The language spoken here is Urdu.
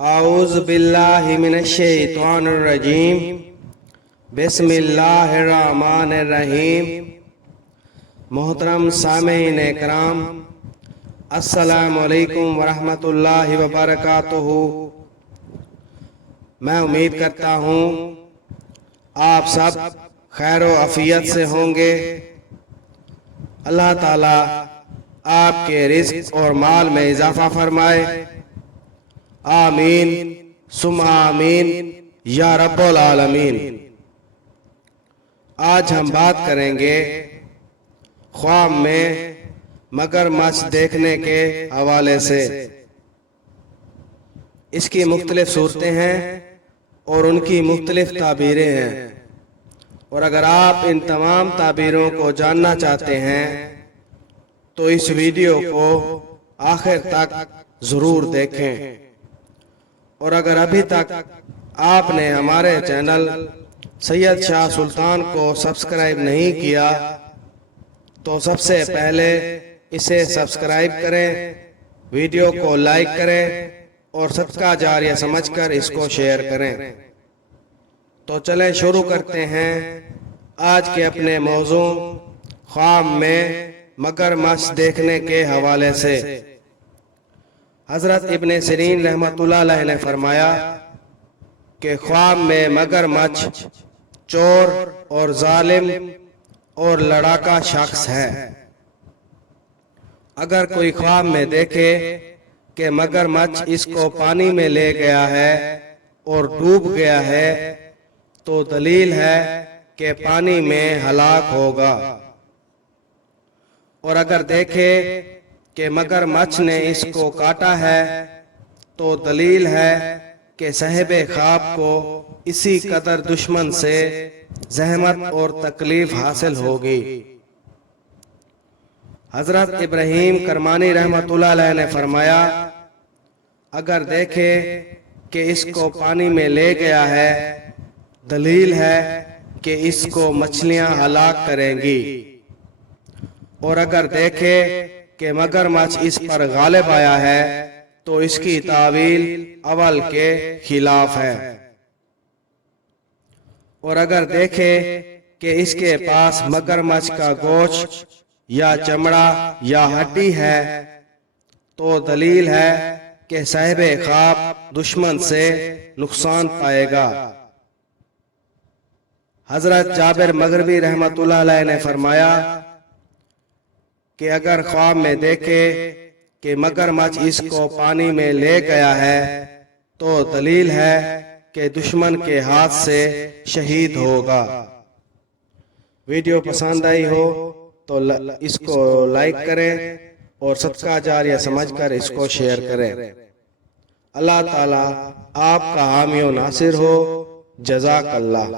اعوذ باللہ من الشیطان الرجیم بسم اللہ الرحمن الرحیم۔ محترم سامعین کرام، السلام علیکم ورحمۃ اللہ وبرکاتہ۔ میں امید کرتا ہوں آپ سب خیر و عافیت سے ہوں گے۔ اللہ تعالیٰ آپ کے رزق اور مال میں اضافہ فرمائے، آمین ثم آمین یا رب العالمین۔ آج ہم بات کریں گے خواب میں مگرمچھ دیکھنے کے حوالے سے۔ اس کی مختلف صورتیں ہیں اور ان کی مختلف تعبیریں ہیں، اور اگر آپ ان تمام تعبیروں کو جاننا چاہتے ہیں تو اس ویڈیو کو آخر تک ضرور دیکھیں، اور اگر ابھی تک آپ نے ہمارے چینل سید شاہ سلطان کو سبسکرائب نہیں کیا تو سب سے پہلے اسے سبسکرائب کریں، ویڈیو کو لائک کریں اور صدقہ جاریہ سمجھ کر اس کو شیئر کریں۔ تو چلیں شروع کرتے ہیں آج کے اپنے موضوع خواب میں مگرمچھ دیکھنے کے حوالے سے۔ حضرت ابن سیرین رحمۃ اللہ علیہ نے فرمایا کہ خواب میں مگرمچھ چور اور ظالم اور لڑاکا شخص ہے۔ اگر کوئی خواب میں دیکھے کہ مگرمچھ اس کو پانی میں لے گیا ہے اور ڈوب گیا ہے تو دلیل ہے کہ پانی میں ہلاک ہوگا، اور اگر دیکھے کہ مگرمچھ نے اس کو کاٹا ہے تو دلیل ہے کہ صاحب خواب کو اسی قدر دشمن سے زحمت اور تکلیف حاصل ہوگی۔ حضرت ابراہیم کرمانی رحمۃ اللہ علیہ نے فرمایا اگر دیکھے کہ اس کو پانی میں لے گیا ہے دلیل ہے کہ اس کو مچھلیاں ہلاک کریں گی، اور اگر دیکھے کہ مگرمچھ اس پر غالب آیا ہے تو اس کی تعویل اول کے خلاف ہے، اور اگر دیکھے کہ اس کے پاس مگرمچھ کا گوشت یا چمڑا یا ہڈی ہے تو دلیل ہے کہ صاحب خواب دشمن سے نقصان پائے گا۔ حضرت جابر مغربی رحمۃ اللہ علیہ نے فرمایا کہ اگر خواب میں دیکھے کہ مگرمچھ اس کو پانی میں لے گیا ہے تو دلیل ہے کہ دشمن کے ہاتھ سے شہید ہوگا۔ ویڈیو پسند آئی ہو تو اس کو لائک کریں اور صدقہ جاریہ سمجھ کر اس کو شیئر کریں۔ اللہ تعالیٰ آپ کا حامی و ناصر ہو۔ جزاک اللہ۔